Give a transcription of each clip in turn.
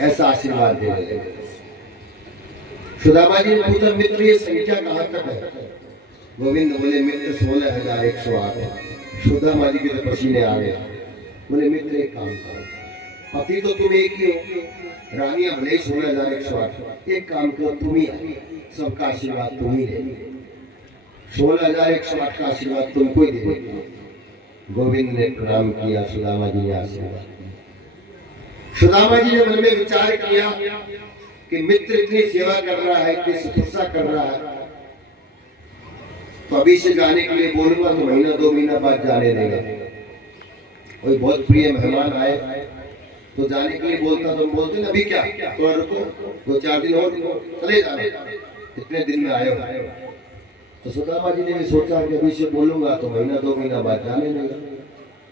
ऐसा आशीर्वाद दे रहे थे। सुदामा जी ने पूछा मित्र ये संख्या कहाँ तक है? गोविंद बोले मित्र 16,108 है। सुदामा जी के तो पसीने आ गए। बोले मित्र एक काम करो, पति तो तुम एक ही हो, रानियां भले ही 16,108, एक काम करो तुम ही सबका आशीर्वाद तुम ही ले, 16,108 का आशीर्वाद तुमको ही दे देंगे। गोविंद ने प्रणाम किया, सुदामा जी ने आशीर्वाद दिया। सुदामा जी ने मन में विचार किया कि मित्र इतनी सेवा कर रहा है, इतनी शुश्रूषा कर रहा है, तो अभी से जाने के लिए बोलूंगा तो महीना 2 महीना बाद जाने देगा। कोई बहुत प्रिय मेहमान आए तो जाने के लिए बोलता तो बोलते अभी क्या, तो रुको 2-4 दिन और चले जाओ, इतने दिन में आए हो। तो सुदामा जी ने भी सोचा कि अभी से बोलूंगा तो महीना 2 महीना बाद जाने देगा।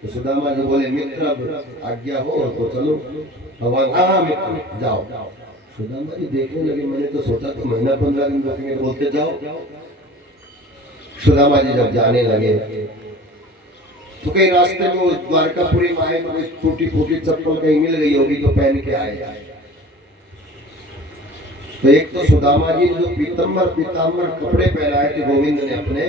तो सुदामा जी बोले मित्र अब आज्ञा हो तो चलो। भगवान हाँ मित्र जाओ। सुदामा जी देखने लगे, मैंने तो सोचा तो महीना 15 दिन रुकेंगे, बोलते जाओ। सुदामा जी जब जाने लगे तो कहीं रास्ते में वो द्वारकापुरी में आए तो टूटी फूटी चप्पल कहीं मिल गई होगी तो पहन के आए। तो एक तो सुदामा जी जो पीताम्बर कपड़े पहनाए थे गोविंद ने अपने,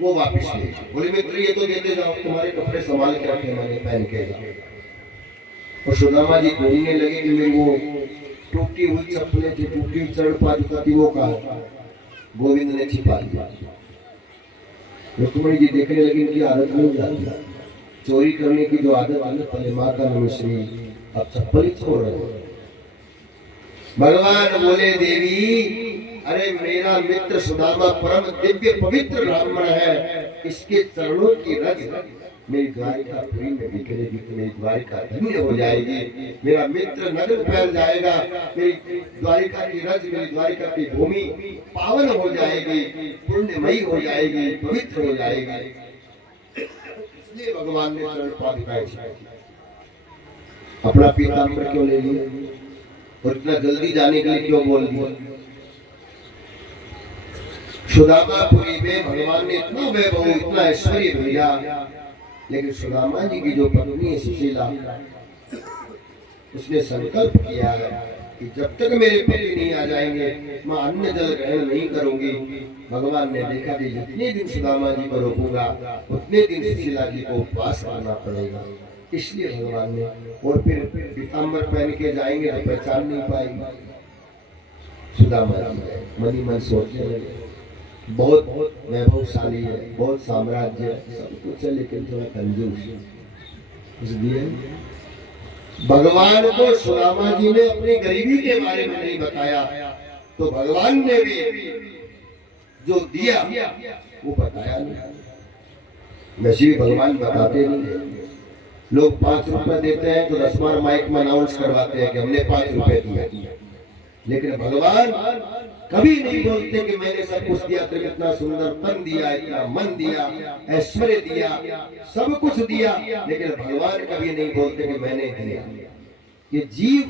वो वापस ले। बोले मित्र ये तो देते जाओ, तुम्हारे कपड़े संभाल के रखे, मैंने पहन के जाओ। और सुदामा जी ढूंढने लगे कि मेरी वो टूटी हुई चप्पलें थी, टूटी चढ़ पादुका थी, वो कहा? गोविंद ने छिपा दिया। रुक्मिणी जी देखने लगी इनकी आदत नहीं जाती, चोरी करने की जो आदत है, पहले माँ का नाम श्री, अब चप्पल ही छोड़ रहे हैं। भगवान बोले देवी अरे मेरा मित्र सुदामा परम दिव्य पवित्र ब्राह्मण है, इसके चरणों की रज मेरी द्वारिकापुरी में बिखरेगी तो मेरी द्वारिका धन्य हो जाएगी। मेरा मित्र नगर फैल जाएगा, मेरी द्वारिका की रज, मेरी द्वारिका की भूमि पावन हो जाएगी, पुण्यमयी हो जाएगी, पवित्र हो जाएगी। इसलिए भगवान ने चरण पादुकाएं अपना पीताम्बर क्यों ले लिया और इतना जल्दी जाने के लिए क्यों बोल दिया? सुदामापुरी में भगवान ने इतना वैभव, इतना ऐश्वर्य भेजा, लेकिन सुदामा जी की जो पत्नी है सुशीला, उसने संकल्प किया है कि जब तक मेरे पति नहीं आ जाएंगे मैं अन्न जल ग्रहण नहीं करूंगी। भगवान ने देखा कि जितने दिन सुदामा जी को रोकूंगा उतने दिन सुशीला जी को उपवास करना पड़ेगा, इसलिए भगवान ने। और फिर पीताम्बर पहन के जाएंगे तो पहचान नहीं पाएगी। सुदामा जी मनी मन सोचने लगे बहुत वैभवशाली है, बहुत साम्राज्य है, सब कुछ है, लेकिन थोड़ा कंजूस। इसलिए भगवान को सुदामा जी ने अपनी गरीबी के बारे में नहीं बताया, तो भगवान ने भी जो दिया वो बताया नहीं। वैसे भी भगवान बताते नहीं। लोग 5 रुपए देते हैं तो 10 बार माइक में अनाउंस करवाते हैं कि हमने 5 रुपए दिया, लेकिन भगवान कभी नहीं बोलते कि मैंने सब कुछ दिया, तो कितना सुंदर तन दिया, इतना मन दिया, ऐश्वर्य दिया, सब कुछ दिया, लेकिन भगवान कभी नहीं बोलते कि मैंने दिया। ये जीव,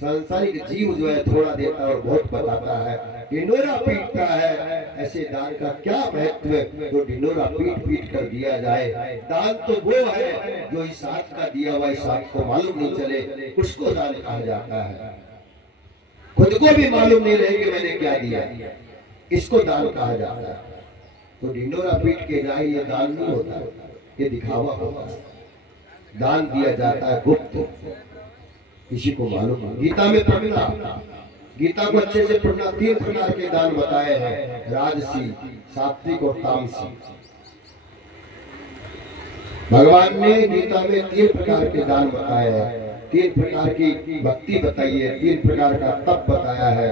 सांसारिक जीव जो है थोड़ा देता है और बहुत बताता है, ढिंडोरा पीटता है। ऐसे दान का क्या महत्व है जो ढिंडोरा पीट पीट कर दिया जाए? दान तो वो है जो इस हाथ का दिया हुआ इस हाथ को मालूम नहीं चले, उसको दान कहा जाता है। खुद को भी मालूम नहीं रहे कि मैंने क्या दिया, इसको दान कहा जाता है। तो ढिंडोरा पीट के जाए ये दान नहीं होता, ये दिखावा होता है। दान दिया जाता है गुप्त, किसी को मालूम नहीं। गीता में पढ़ना, गीता को अच्छे से पढ़ना, 3 प्रकार के दान बताए हैं, राजसी, सात्विक और तामसी। भगवान ने गीता में 3 प्रकार के दान बताए हैं, 3 प्रकार की भक्ति बताई है, 3 प्रकार का तप बताया है।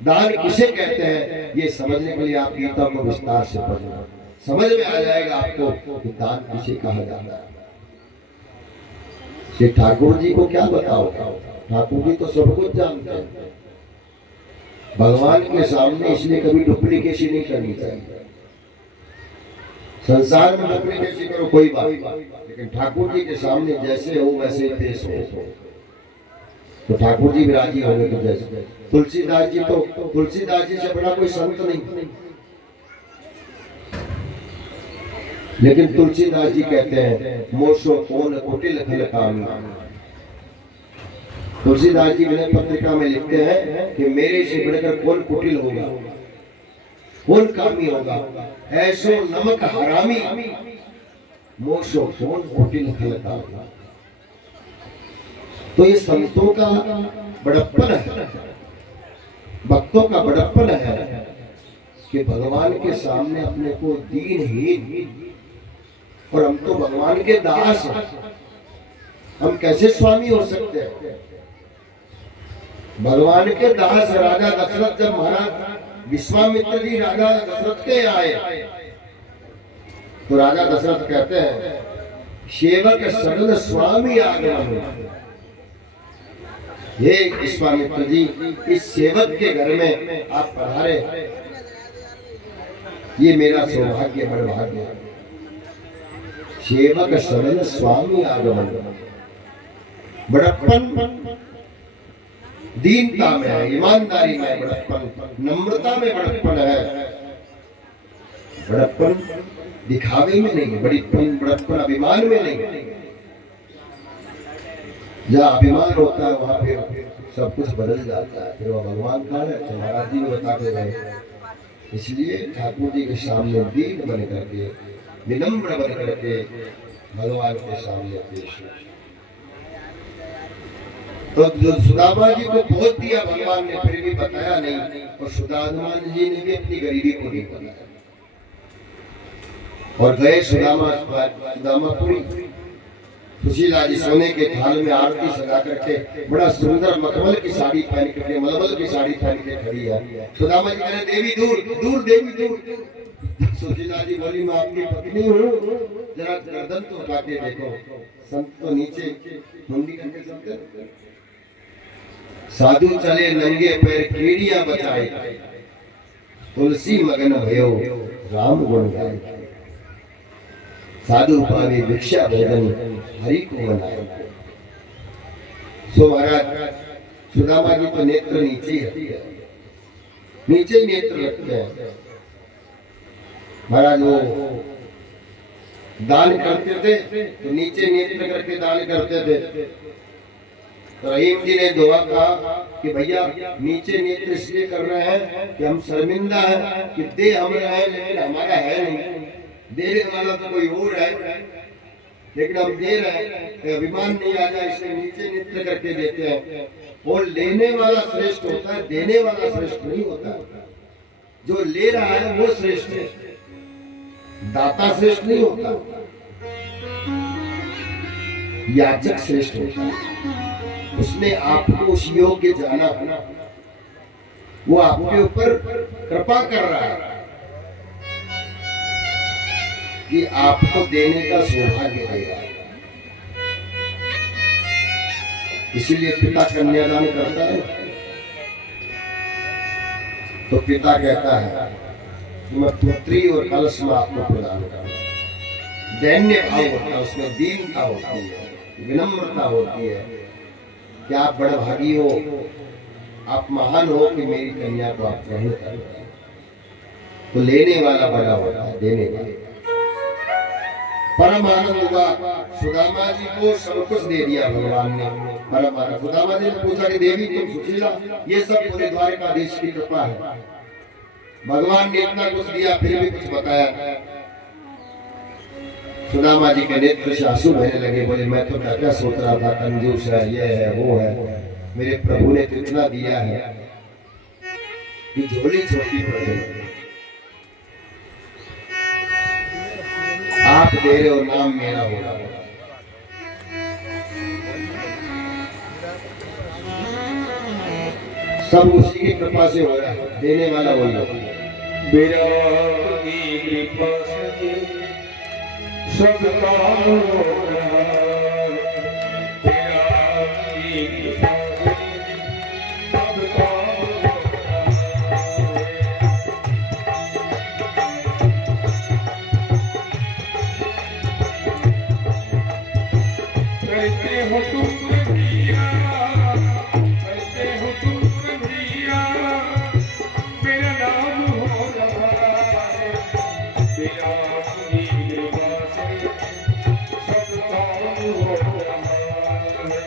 दान किसे कहते हैं ये समझने के लिए आप गीता को विस्तार से पढ़ना, समझ में आ जाएगा आपको कि दान किसे कहा जाता है। श्री ठाकुर जी को क्या बताओ, ठाकुर जी तो सब कुछ जानते हैं। भगवान के सामने इसलिए कभी डुप्लीकेशन नहीं करनी चाहिए। संसार में डुप्लीकेशन करो कोई बात, लेकिन ठाकुर जी के सामने जैसे हो वैसे पेश हो, तो ठाकुर जी भी राजी होंगे। तो जैसे तुलसीदास जी, तो तुलसीदास जी से बड़ा कोई संत नहीं, लेकिन तुलसीदास जी कहते हैं मोशो कौन कुटिल फल कामी, तुलसीदास जी विनय पत्रिका में लिखते हैं कि मेरे से बढ़कर कौन कुटिल होगा, कौन कामी होगा, ऐसो नमक हरामी मोशो कौन कुटिल खलता होगा। तो ये संतों का बड़प्पन है, भक्तों का बड़प्पन है कि भगवान के सामने अपने को दीनहीन, और हम तो भगवान के दास हैं, हम कैसे स्वामी हो सकते हैं। भगवान के दास राजा दशरथ, जब महाराज विश्वामित्र जी राजा दशरथ के आए तो राजा दशरथ कहते हैं सेवक सरल स्वामी आगमन। हे विश्वामित्र जी, इस सेवक के घर में आप पधारे, ये मेरा सौभाग्य बड़भाग्य है। सेवक सरल स्वामी आगमन, बड़प्पन दीनता में है, ईमानदारी में बड़प्पन, नम्रता में बड़प्पन है। बड़प्पन दिखावे में नहीं, बड़प्पन अभिमान में नहीं। जहाँ अभिमान होता है वहां फिर सब कुछ बदल जाता है, फिर वो भगवान कहाँ है, महाराज जी ने बताते गए। इसलिए ठाकुर जी के सामने दीन बन करके, विनम्र बन करके भगवान के सामने पेश हो। तो जो सुदामा जी को बहुत दिया भगवान ने, फिर भी बताया नहीं, और सुदामा जी ने भी अपनी गरीबी को नहीं बताया। और गए सुदामापुरी, सुशीला जी सोने के थाल में आरती सजा करके, बड़ा सुंदर मखमल की साड़ी पहन करके, मलमल की साड़ी पहन के खड़ी है। सुदामा जी कह रहे देवी दूर दूर, देवी दूर। सुशीला जी बोली मैं आपकी पत्नी हूँ, जरा गर्दन तो उठा के देखो। संत तो नीचे मुंडी करके चलते, साधु चले नंगे पैर कीड़ियां बचाए, तुलसी मगन भयो राम गुण गाए। साधु पावे भिक्षा भोजन हरि को मनाए। सो महाराज सुदामा जी तो नेत्र नीचे ही रखते हैं, नीचे ही नेत्र रखते हैं। महाराज वो दान करते थे तो नीचे नेत्र करके दान करते थे। तो रहीम जी ने दुआ कहा कि भैया नीचे नेत्र इसलिए कर रहे हैं कि हम शर्मिंदा हैं कि दे हमारा है लेकिन हमारा है नहीं, देने वाला तो कोई और है, लेकिन हम दे रहे हैं, अभिमान नहीं आ जाए इसलिए नीचे नेत्र करके देते हैं। और लेने वाला श्रेष्ठ होता है, देने वाला श्रेष्ठ नहीं होता। जो ले रहा है वो श्रेष्ठ है, दाता श्रेष्ठ नहीं होता, याचक श्रेष्ठ होता है। उसने आपको उस योग्य जाना, वो आपके ऊपर कृपा कर रहा है कि आपको देने का सौभाग्य दे रहा है। इसीलिए पिता कन्यादान करता है तो पिता कहता है कि मैं पुत्री और कलश में आपको प्रदान करूंगा। दैन्य भाव होता है उसमें, दीनता होती है, विनम्रता होती है कि आप बड़े भागी हो, आप महान हो कि मेरी कन्या को आप ग्रहण कर रहे हैं। तो लेने वाला बड़ा होता है, देने वाला। परम आनंद हुआ, सुदामा जी को सब कुछ दे दिया भगवान ने। परम आनंद। सुदामा जी ने पूछा कि देवी तुम सुशीला, ये सब पूरे द्वारकाधीश की कृपा है। भगवान ने इतना कुछ दिया फिर भी कुछ बताया। सुदामा जी के नेत्र से आंसू बहने लगे, बोले मैं तो क्या सोच रहा था, कंजूस है, ये है, वो है, मेरे प्रभु ने तो इतना दिया है कि झोली छोटी पड़ गई। आप दे रहे हो, नाम मेरा होगा। सब उसी की कृपा से हो रहा है, देने वाला वही है। मेरा की कृपा से सब काम हो रहा, तेरा की कृपा से सब काम हो रहा। करते हो तुम कन्हैया, करते हो तुम कन्हैया, मेरा नाम हो रहा है, मेरा की कृपा से सब काम हो रहा है।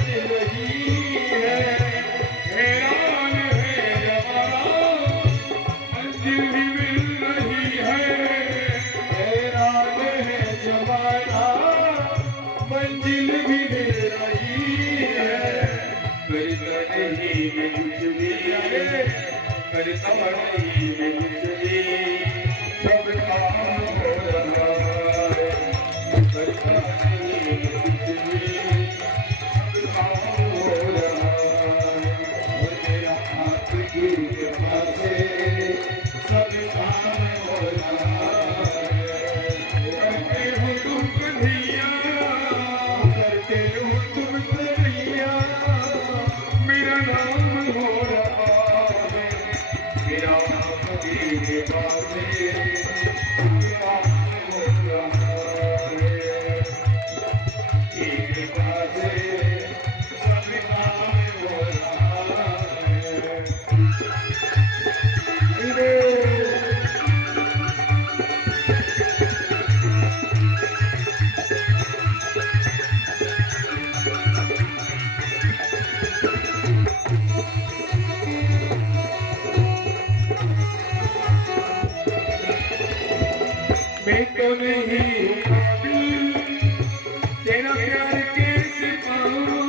बज रही है, हैरान है जमाना, मंजिल भी मिल रही है, हैरान है जमाना, मंजिल भी मिल रही है, करता नहीं मैं कुछ भी है, करता नहीं मैं कुछ भी, सब काम हो रहा है, करता नहीं मैं कुछ भी, सब काम हो रहा है, और मेरा आपकी कृपा से सब काम हो रहा है, करते हो तुम कन्हैया, करते हो तुम कन्हैया, मेरा नाम हो रहा है, मेरा आपकी कृपा से सब काम हो रहा है, की कृपा से सब काम हो रहा है। मैं तो नहीं हूँ काबिल, तेरा प्यार कैसे पाऊँ,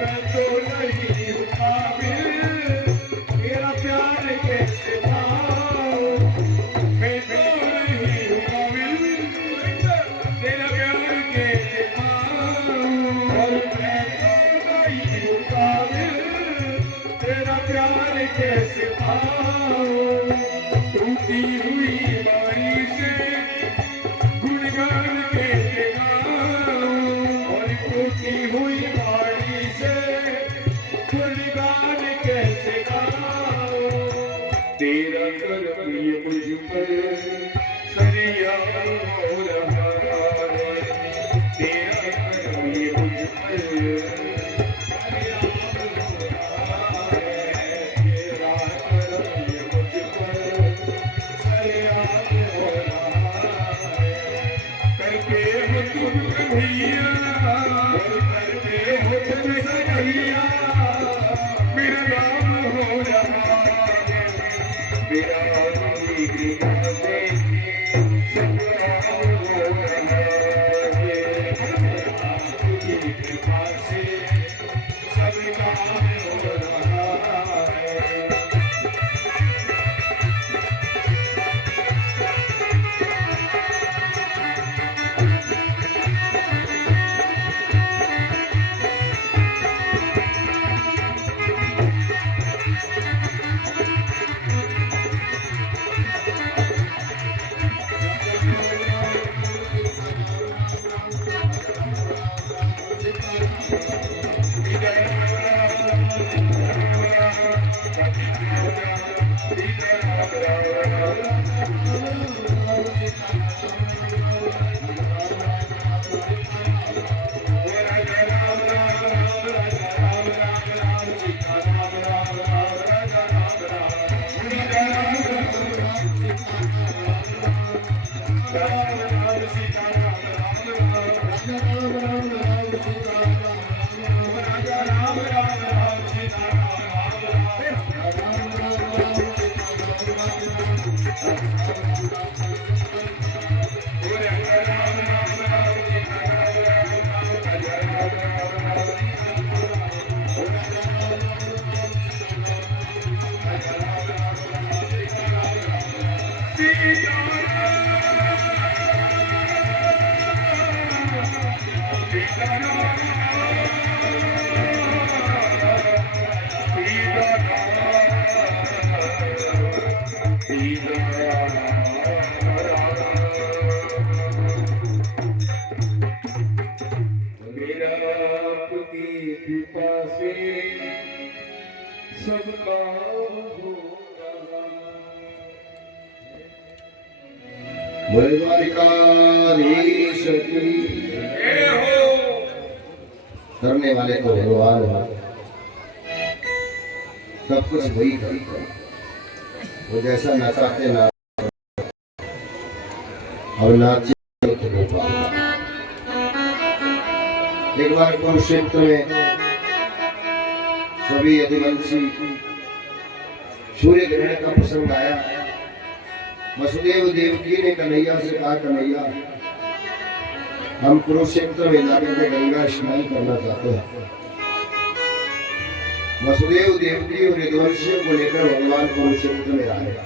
मैं तो नहीं हूँ काबिल, तेरा प्यार कैसे पाऊँ, मैं तो नहीं हूँ काबिल, तेरा प्यार कैसे पाऊँ, और मैं तो नहीं हूँ काबिल, तेरा प्यार कैसे पाऊँ, टूटी हुई बारी से गुणगान कैसे गाऊं, और टूटी हुई बारी से गुणगान कैसे गाऊं, तेरा कर्म ये मुझ पर सरियाम हो रहा है, तेरा कर्म ये मुझ पर सरियाम हो रहा है, तेरा कर्म ये मुझ पर सरियाम हो रहा है, करते हो तुम कन्हैया, करते हो तुम कन्हैया, मेरा नाम हो रहा है, मेरा आपकी कृपा से सब काम हो रहा है, मेरा आपकी कृपा से सब काम हो रहा है। सबका बोले द्वारिकाधीश की जय हो। करने वाले तो भगवान हो, सब कुछ वही करते हैं, वो जैसा नचाते ना और नाचे तो गोपाल। एक बार कुरुक्षेत्र में सभी यदुवंशी सूर्य ग्रहण का प्रसंग आया। वसुदेव देवकी ने कन्हैया से कहा, कन्हैया हम कुरुक्षेत्र में जाकर के गंगा स्नान करना चाहते हैं। वसुदेव देवकी और यदुवंशियों को लेकर भगवान कुरुक्षेत्र में आए।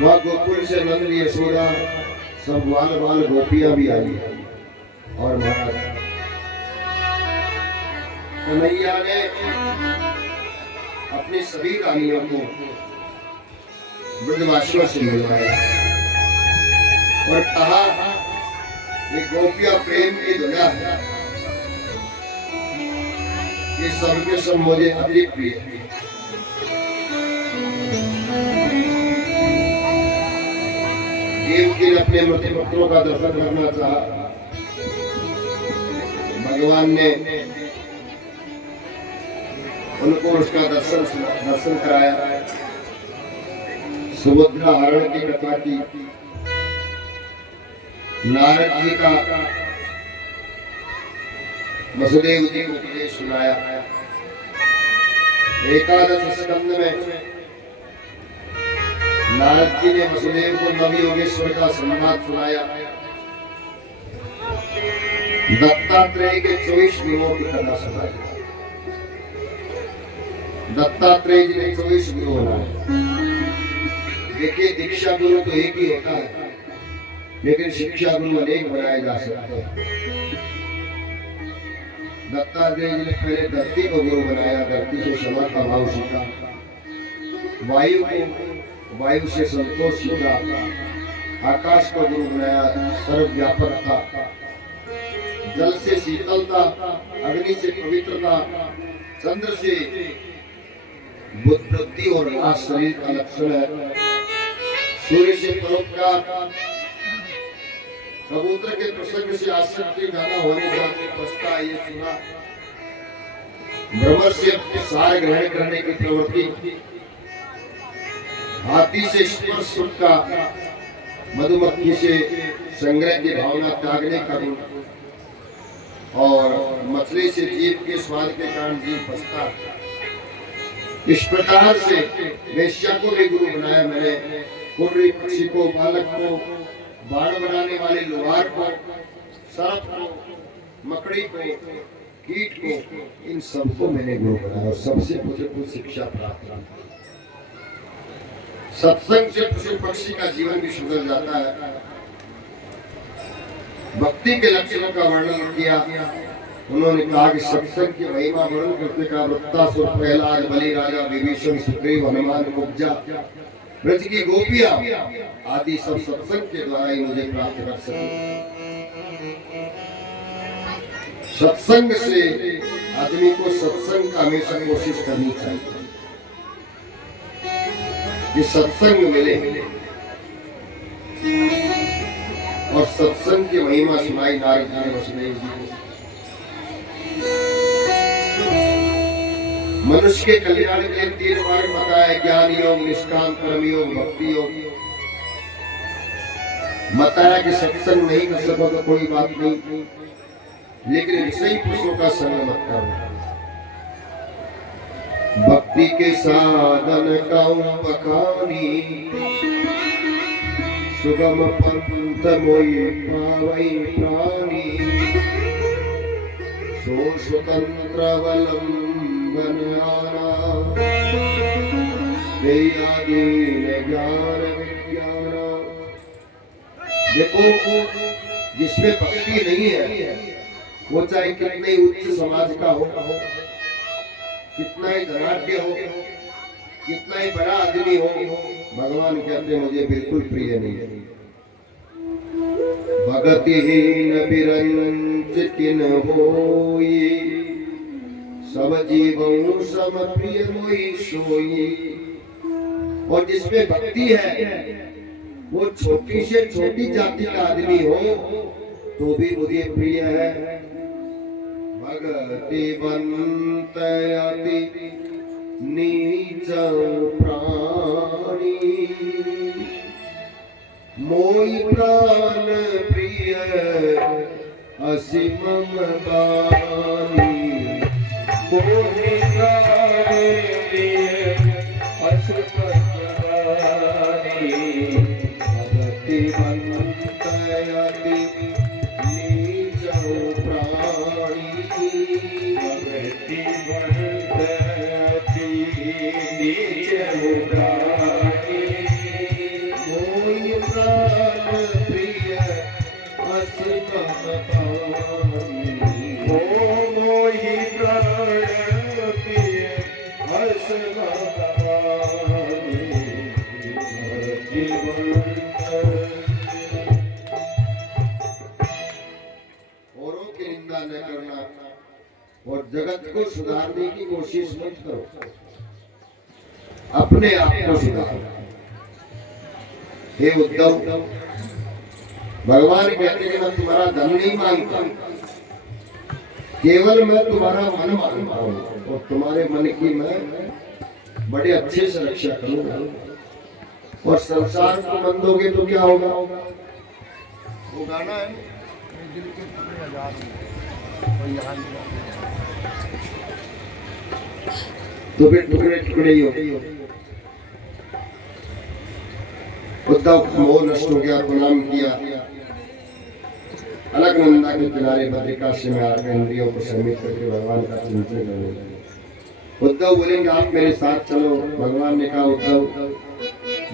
वहां गोकुल से नंद यशोदा सब बाल बाल गोपियां भी आई और महाराज कन्हैया ने अपनी सभी रानियों को ब्रजवासियों से मिलवाया और कहा ये गोपियां प्रेम की दुनिया है, ये सबके सब मुझे अति प्रिय है। देवकी ने अपने मृत्यु पुत्रों का दर्शन करना चाहा। भगवान ने उनको उसका दर्शन कराया। सुभद्रा हरण की कथा की, नारद जी का वसुदेव जी को उपदेश सुनाया। एकादश स्कंद में नारद जी ने वसुदेव को नवयोगेश्वर का संवाद सुनाया। दत्तात्रेय के 24 गुरुओं की कथा सुनाई। दत्तात्रेय जी ने 24 गुरु बनाए। देखिए दीक्षा गुरु तो एक ही होता है, लेकिन शिक्षा गुरु अनेक बनाए जा सकते हैं। दत्तात्रेय जी ने पहले धरती को गुरु बनाया, धरती से क्षमा का भाव सीखा। वायु को, वायु से संतोष सीखा। आकाश को गुरु बनाया, सर्वव्यापकता। जल से शीतलता, अग्नि से पवित्रता, चंद्र से बुद्धि और नाश शरीर का लक्षण है। सूर्य से परोपकार, कबूतर के प्रसंग से आसक्ति ज्यादा होने से पछता ये सुना। ब्रह्म से सार ग्रहण करने की प्रवृत्ति, हाथी से स्पर्श सुख का, मधुमक्खी से संग्रह की भावना त्यागने का गुण, और मछली से जीव के स्वाद के कारण जीव फंसता। इस प्रकार से वेश्या को भी गुरु बनाया मैंने। कुर्री पक्षी को, बालक को, बाण बनाने वाले लोहार को, सर्प को, मकड़ी को, कीट को, इन सबको मैंने गुरु बनाया और सबसे मुझे कुछ शिक्षा प्राप्त हुई। सत्संग से पशु पक्षी का जीवन भी सुधर जाता है। भक्ति के लक्षणों का वर्णन किया। उन्होंने कहा कि सत्संग की महिमा वर्णन करते का वृत्तासुर, प्रहलाद, बलि राजा, विभीषण, सुग्रीव, हनुमान, कुब्जा, ब्रज की गोपियां आदि सब सत्संग के द्वारा ही मुझे प्राप्त कर सके। सत्संग से आदमी को सत्संग का हमेशा कोशिश करनी चाहिए कि सत्संग मिले और सत्संग की महिमा सुनाई नारद जी ने वसुदेव जी को। मनुष्य के कल्याण के लिए 3 मार्ग बताया, ज्ञान योग, निष्काम कर्म योग, भक्ति योग। बताया कि सत्संग नहीं कर सको तो कोई बात नहीं, लेकिन विषयी पुरुषों का संग मत करो। भक्ति के साधन कौन बखानी, सुगम पंथ मोहि पावई प्राणी। सो स्वतंत्र अवलंबन आना, दयादीन ज्ञान विज्ञान। देखो जिसमें भक्ति नहीं है वो चाहे कितने उच्च समाज का हो, कितना ही धनाढ्य हो, कितना ही बड़ा आदमी हो, भगवान कहते मुझे बिल्कुल प्रिय नहीं है। भगतिहीन बिरंच किन होई, सब जीवों सम प्रिय मोहि सोई। और जिसमें भक्ति है वो छोटी से छोटी जाति का आदमी हो तो भी मुझे प्रिय है। भगतिवंत अति नीच प्राणी, मोहि प्राण प्रिय असीम बानी मोहि प्राणिय असुपदानी भगति मंतयति नीचौ प्राणी भगति वर्तति नीचौ प्राणी मोहि प्राण प्रिय असीम बानी मोहि प्राण प्रिय असुपदानी भगति औरों की निंदा न करना और जगत को सुधारने की कोशिश मत करो, अपने आप को सुधारो। हे उद्धव, भगवान कहते हैं मैं तुम्हारा धन नहीं मांगता, केवल मैं तुम्हारा मन मांगता हूँ और तुम्हारे मन की मैं बड़े अच्छे से रक्षा करूंगा। और संसार को मन दोगे तो क्या होगा? वो गाना है तो फिर टुकड़े टुकड़े ही हो। उद्धव मोह नष्ट हो गया, प्रणाम किया, अलकनंदा के किनारे बद्रिकाश्रम में आकर इंद्रियों को सम्मिलित करके भगवान का चिंतन करने लगे। उद्धव बोलेंगे आप मेरे साथ चलो। भगवान ने कहा उद्धव,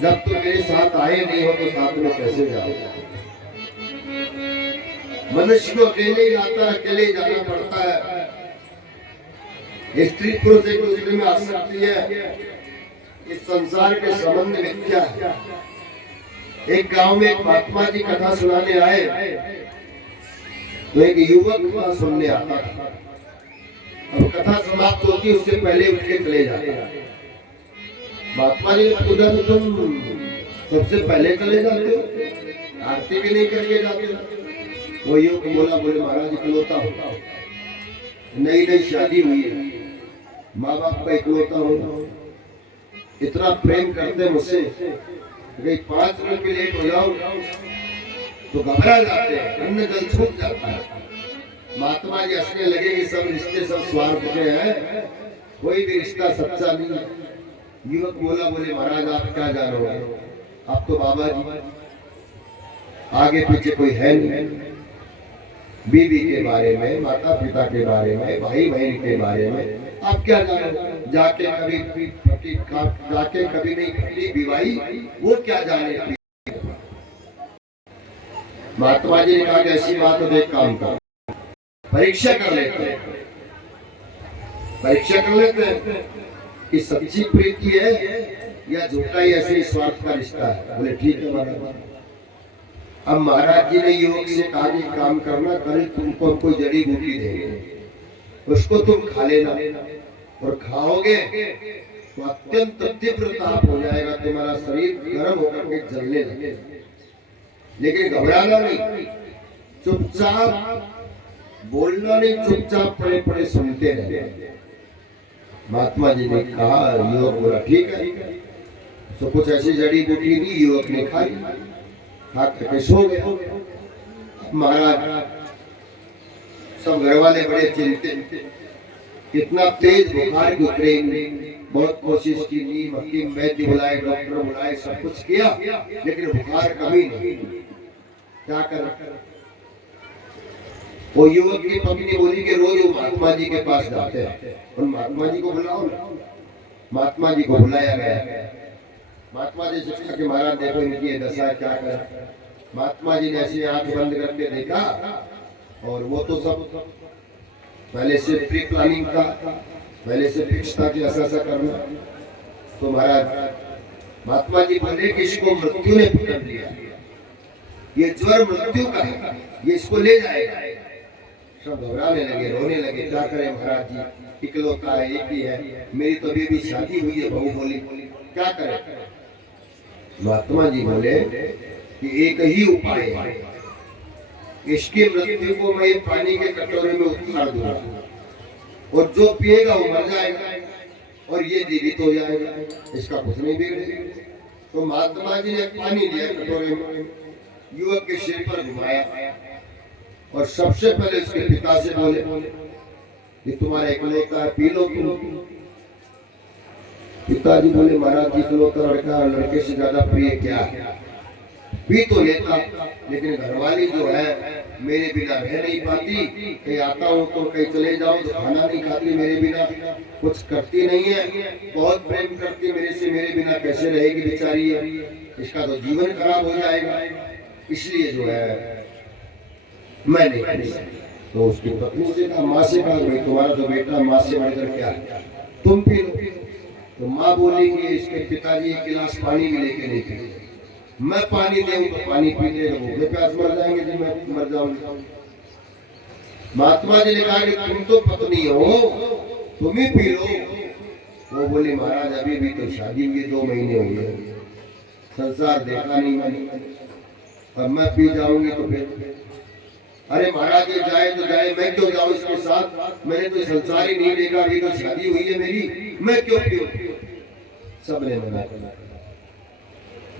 जब तुम मेरे साथ आए नहीं हो तो साथ में कैसे जाओगे? मनुष्य को अकेले ही आता है, अकेले ही जाना पड़ता है। स्त्री पुरुष एक दूसरे में आसक्ति है, इस संसार के संबंध मिथ्या है। एक गांव में एक महात्मा जी कथा सुनाने आए तो एक युवक कथा सुनने आता था। अब कथा समाप्त होती उससे पहले उठ के चले जाते। महात्मा जी ने पूछा तो तुम सबसे पहले चले जाते हो, आरती भी नहीं करके जाते? वो युवक बोला, बोले महाराज इकलौता हूँ, नई नई शादी हुई है, माँ बाप का इकलौता हूँ, इतना प्रेम करते मुझसे, 5 मिनट भी लेट हो जाओ तो घबरा जाते हैं, अन्न जल छूट जाता है। महात्मा जी हंसने लगे कि सब रिश्ते सब स्वार्थ के हैं, कोई भी रिश्ता सच्चा नहीं है। युवक बोला, बोले महाराज आप क्या जानोगे, आप तो बाबा जी, आगे पीछे कोई है नहीं। बीवी के बारे में, माता पिता के बारे में, भाई बहन के बारे में आप क्या जानो? जाके कभी नहीं फटी विवाही, वो क्या जाने? महात्मा जी ने कहा कि ऐसी बात हो तो एक काम करो, परीक्षा कर लेते हैं, परीक्षा कर लेते हैं कि सच्ची प्रीति है या झूठा ही ऐसे स्वार्थ का रिश्ता है। बोले ठीक है महाराज। अब महाराज जी ने युवक से कहा कि काम करना, कल तुमको कोई जड़ी बूटी देंगे, उसको तुम खा लेना, और खाओगे तो अत्यंत तीव्र ताप हो जाएगा, तुम्हारा शरीर गर्म होकर के जलने लगेगा। लेकिन घबराना नहीं, चुपचाप बोलना नहीं, चुपचाप पड़े पड़े सुनते रहे। महात्मा जी ने कहा, युवक बोला ठीक है। तो कुछ ऐसी जड़ी बूटी दी, युवक ने खा ली, खा करके सो गया। महाराज सब घर वाले बड़े चिंतित, कितना तेज बुखार की उतरेंगे, बहुत कोशिश की, नीम हकीम वैद्य बुलाए, डॉक्टर बुलाए, सब कुछ किया, लेकिन बुखार कभी नहीं। क्या कर? वो युवक की पत्नी बोली कि रोज वो महात्मा जी के पास जाते हैं, उन महात्मा जी को बुलाओ ना। महात्मा जी को बुलाया गया। महात्मा जी से पूछा कि महाराज देखो इनकी ये दशा क्या कर। महात्मा जी ने ऐसे आंख बंद करके देखा, और वो तो सब पहले से प्री प्लानिंग था, पहले से फिक्स था कि ऐसा ऐसा करना। तो महाराज महात्मा जी बोले कि इसको मृत्यु ने पकड़ लिया, ये ज्वर मृत्यु का है, ये इसको ले जाएगा। सब घबराने लगे, रोने लगे, क्या करें महाराज जी, इकलौता है, एक ही है, मेरी तो अभी शादी हुई है। बहू बोली क्या करें? महात्मा जी बोले कि एक ही उपाय है, इसकी मृत्यु को मैं पानी के कटोरे में उतार दूंगा, और जो पिएगा वो मर जाएगा और ये जीवित हो जाएगा, इसका कुछ नहीं बिगड़ेगा। तो महात्मा जी ने पानी लिया कटोरे में, युवक के सिर पर घुमाया और सबसे पहले इसके पिता से बोले कि तुम्हारा इकलौता है, पी लो तुम। पिताजी बोले महाराज जी इकलौता लड़का और लड़के से ज्यादा प्रिय क्या है, पी तो लेता, लेकिन घरवाली जो है मेरे बिना रह नहीं पाती, कहीं आता हूँ तो कहीं चले जाऊँ तो खाना नहीं खाती मेरे बिना, कुछ करती नहीं है, बहुत प्रेम करती मेरे से, मेरे बिना कैसे रहेगी बेचारी है, इसका तो जीवन खराब हो जाएगा, इसलिए जो है मैं नहीं पी। तो उसकी पत्नी से कहा, माँ से कहा, भाई तुम्हारा तो बेटा माँ से बढ़कर क्या, तुम पी लो। तो माँ बोली कि इसके पिताजी एक गिलास पानी भी लेके नहीं पी, मैं पानी दूं तो पानी पीते तो भूखे प्यास मर जाएंगे, जब मैं मर जाऊंगा। महात्मा जी ने कहा कि तुम तो पत्नी हो, तुम ही पी लो। वो बोली महाराज अभी भी तो शादी हुई 2 महीने हुए, संसार देखा नहीं मैंने, अब मैं पी जाऊंगी तो फिर, अरे महाराज ये जाए तो जाए, मैं क्यों जाऊं इसके साथ, मैंने तो संसार ही नहीं देखा, अभी तो शादी हुई है मेरी, मैं क्यों पीऊं। सबने मना किया,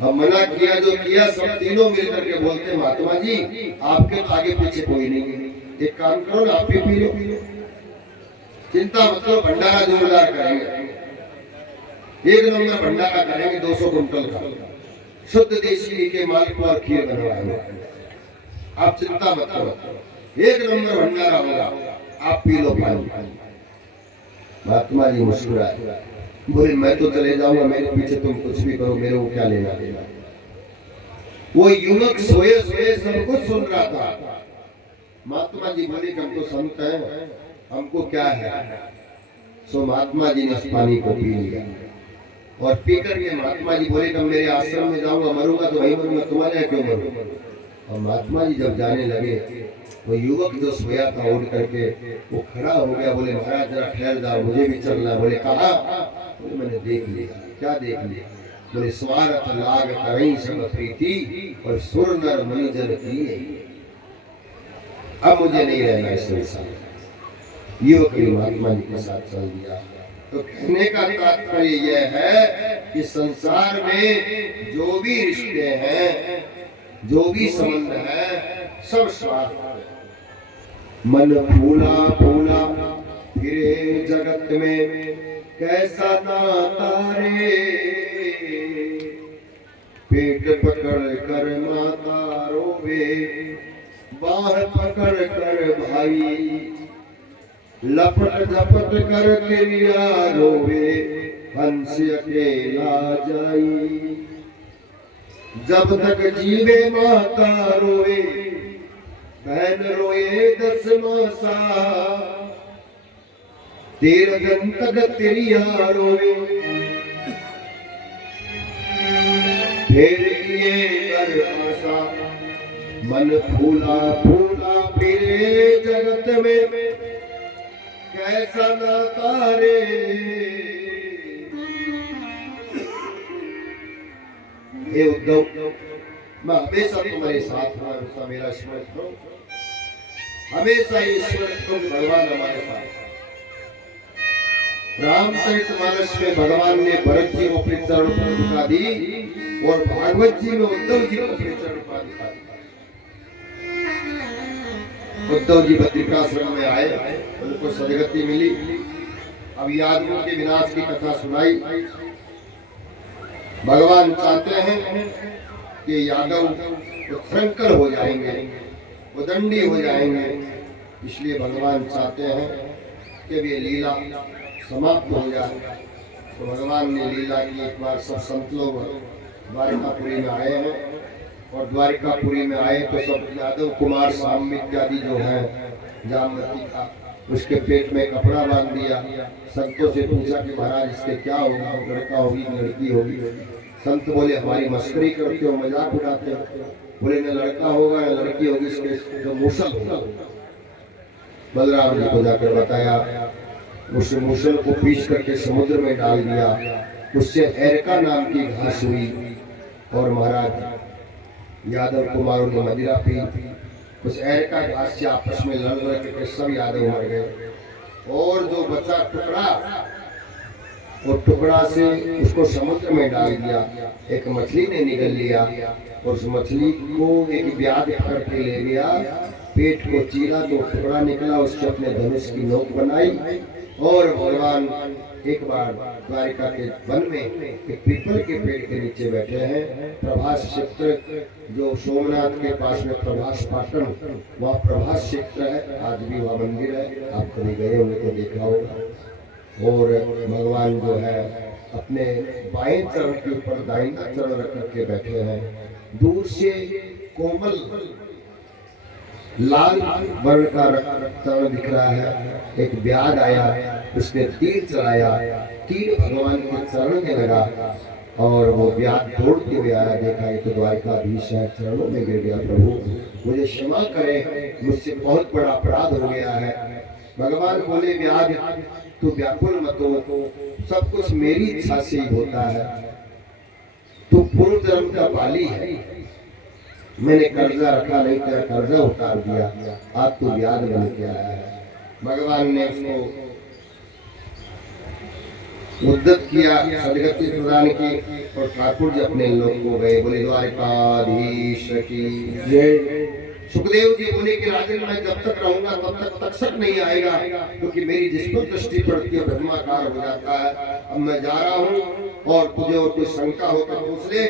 अब मना किया जो किया, सब तीनों मिलकर के बोलते महात्मा जी आपके तो आगे पीछे कोई नहीं, एक काम करो ना आप भी पी लो, चिंता मतलब भंडारा जोरदार करेंगे, 1 नंबर भंडारा करेंगे, 200 कुंटल का शुद्ध देसी घी के मालपुआ और खीर बनवाएंगे, आप चिंता मत करो, 1 नंबर भंडारा होगा, आप पी लो पानी। महात्मा जी मुस्कुराए, बोले मैं तो चले जाऊंगा, मेरे पीछे तुम कुछ भी करो, मेरे को क्या लेना देना। वो युवक सोए सोए सब कुछ सुन रहा था। महात्मा जी बोले हम तो संत हैं, हमको क्या है। सो महात्मा जी ने उस पानी को पी लिया और पीकर के महात्मा जी बोले कि मेरे आश्रम में जाऊंगा, मरूंगा तो वहीं मरूंगा, तुम्हारे यहाँ क्यों मरूं। और महात्मा जी जब जाने लगे, वो युवक जो सोया था उठ करके वो खड़ा हो गया, बोले महाराज जरा ठहर जाओ, मुझे भी चलना। बोले कहा, बोले मैंने देख लिया। क्या देख लिया। बोले स्वार्थ लाग करई सब प्रीति और सुर नर मुनि जन की, अब मुझे नहीं रहना इस संसार। युवक ने महात्मा जी के साथ चल दिया। तो कहने का तात्पर्य यह है कि संसार में जो भी रिश्ते हैं, जो भी संबंध है, सब स्वार्थ। मन फूला फूला फिरे जगत में, कैसा नाता रे, पेट पकड़ कर माता रोवे, बाह पकड़ कर भाई, लपट झपट कर क्रिया रोवे, हंस अकेला जाई। जब तक जीवे माता रोवे, बहन रोए 10 मासा, 13 दिन तक तिरिया रोवे, फिर ये कर आशा। मन फूला फूला फिरे जगत में, कैसा नाता रे। हे उद्धव, मैं हमेशा तुम्हारे साथ हूँ, हमेशा मेरा स्मरण करो, हमेशा ये स्मरण करो कि भगवान हमारे साथ। रामचरितमानस में भगवान ने भरत जी को अपने चरण पर झुका दी और भागवत जी में उद्धव जी को अपने चरण पर झुका दी। उद्धव जी बद्रिकाश्रम में आए, उनको सदगति मिली। अब यादवों के विनाश की कथा सुनाई। भगवान चाहते हैं कि यादव उच्छृंखल हो जाएंगे, उदंडी हो जाएंगे, इसलिए भगवान चाहते हैं कि ये लीला समाप्त हो जाए। तो भगवान ने लीला की। एक बार सब संत लोग द्वारिकापुरी में आए हैं और द्वारिकापुरी में आए तो सब यादव कुमार साम्य इत्यादि जो है, जामवती का उसके पेट में कपड़ा बांध दिया। संतों से पूछा कि महाराज इसके क्या होगा, लड़का होगी लड़की होगी। संत बोले हमारी मस्करी करते हो, मजाक उड़ाते हो। बोले न लड़का होगा न लड़की होगी, इसके जो मूसल होगा। बलराम जी को जाकर बताया, उस मूसल को पीस करके समुद्र में डाल दिया, उससे एरका नाम की घास हुई और महाराज यादव कुमारों ने मदिरा पी। उस एरका घास से आपस में लड़ लड़ के सब यादव मर गए और जो बचा टुकड़ा, और टुकड़ा से उसको समुद्र में डाल दिया। एक मछली ने निगल लिया और उस मछली को एक व्याध करके ले गया पेट को चीरा तो टुकड़ा निकला, उससे अपने धनुष की नोक बनाई और भगवान एक बार द्वारिका के वन में एक पीपल के पेड़ के नीचे बैठे हैं। प्रभास क्षेत्र जो सोमनाथ के पास में प्रभास पाटन, वहाँ प्रभास क्षेत्र है, आज भी वहाँ मंदिर है, आप कभी गए होंगे तो देखा होगा। और भगवान जो है अपने बाएं चरण के ऊपर दाहिना चरण रख करके बैठे हैं। दूर से कोमल लाल वर्ण का चरण दिख रहा है। एक व्याध आया, उसने तीर चलाया, तीर भगवान के चरण में लगा और वो व्याध दौड़ते हुए आया। देखा ये तो द्वारिकाधीश है, चरणों में गिर गया। प्रभु मुझे क्षमा करें, मुझसे बहुत बड़ा अपराध हो गया है। भगवान बोले व्याध तू व्याकुल मत हो, सब कुछ मेरी इच्छा से ही होता है। तू पूर्व जन्म का बाली है, मैंने कर्जा रखा नहीं, तेरा कर्जा उतार दिया, आज तू व्याध बन के आया है। भगवान ने उसको उद्दत किया, सदगति प्रदान की और ठाकुर जी अपने लोग को गए। बोले द्वारिकाधीश की जय। सुखदेव जी बोले कि राजन मैं जब तक रहूंगा तब तक तक्षक नहीं आएगा, क्योंकि मेरी जिस पर दृष्टि पड़ती है ब्रह्माकार हो जाता है। अब मैं जा रहा हूँ और तुझे और कोई शंका हो तो पूछ ले।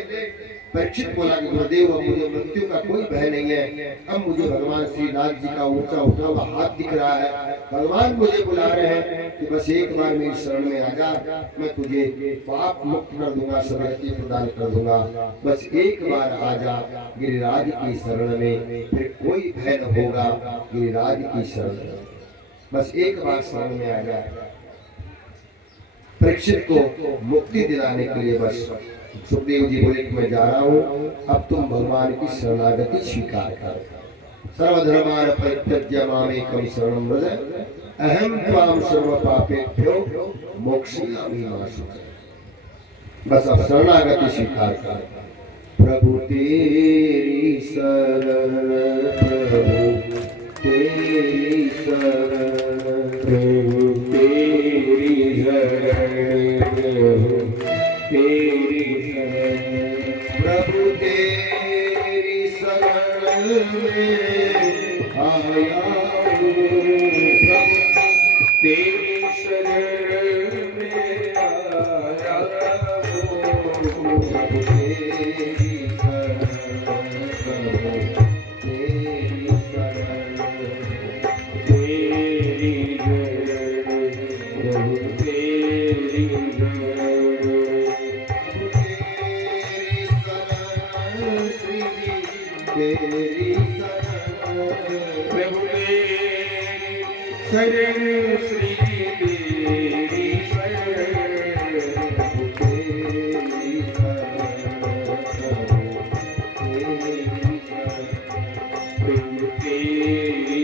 परीक्षित बोला कि गुरुदेव अब मुझे मृत्यु का कोई भय नहीं है, अब मुझे भगवान श्री नाथ जी का ऊंचा उठा हुआ हाथ दिख रहा है। भगवान मुझे बुला रहे हैं कि बस एक बार मेरी शरण में आ जा, मैं तुझे पाप मुक्त कर दूंगा, सदगति प्रदान कर दूंगा। बस एक बार आ जा गिरिराज की शरण में, फिर कोई भय न होगा गिरिराज की शरण में। बस एक बार शरण में आ जा। परीक्षित को मुक्ति दिलाने के लिए बस सुखदेव जी बोले कि मैं जा रहा हूँ, अब तुम भगवान की शरणागति स्वीकार कर। सर्वधर्मान परित्यज्य मामेकं शरणं व्रज, अहं त्वां सर्व पापेभ्यो मोक्षयामि मा शुचः। बस अब शरणागति स्वीकार कर। प्रभु तेरी शरण, प्रभु तेरी शरण, प्रभु तेरी शरण, प्रभु तेरी प्रभु तेरी शरण में आया हूँ, प्रभु तेरी शरण में आया हूँ। प्रभु तेरी शरण, प्रभु तेरी शरण, तेरी शरण, प्रभु तेरी शरण, तेरी प्रभु तेरी शरण, श्री तेरी शरण, प्रभु तेरी शरण, प्रभु तेरी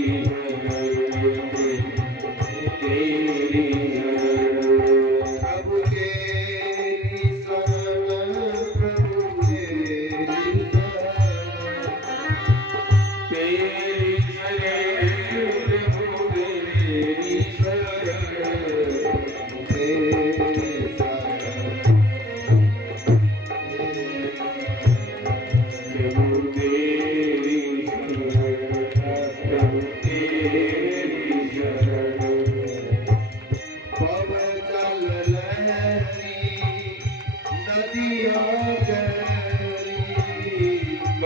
नदिया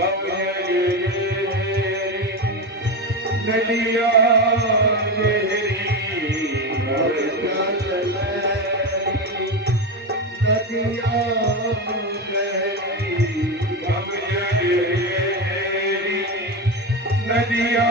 गहरी नदिया नदिया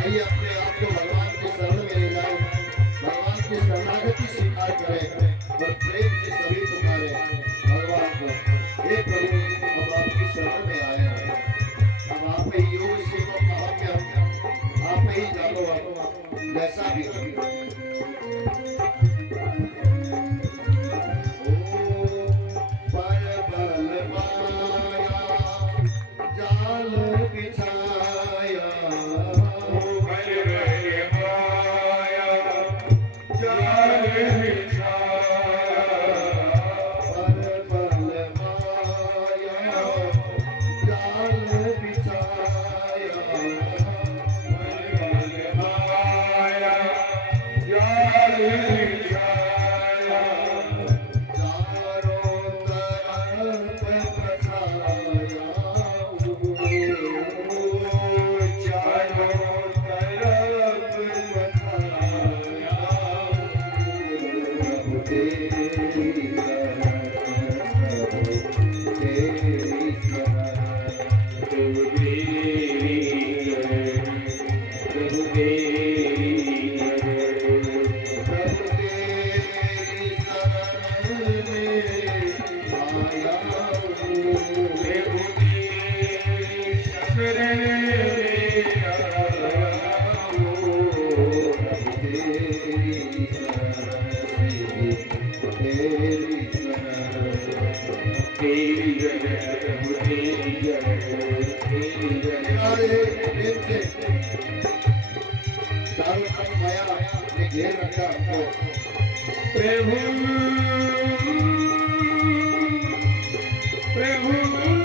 आइए अपने आप को भगवान की शरण में ले जाओ, भगवान की शरणागति स्वीकार करें और प्रेम से सभी पुकारे भगवान को, हे प्रभु हम आपकी शरण में आए हैं। अभी परबल माया जाल बिछाया प्रभु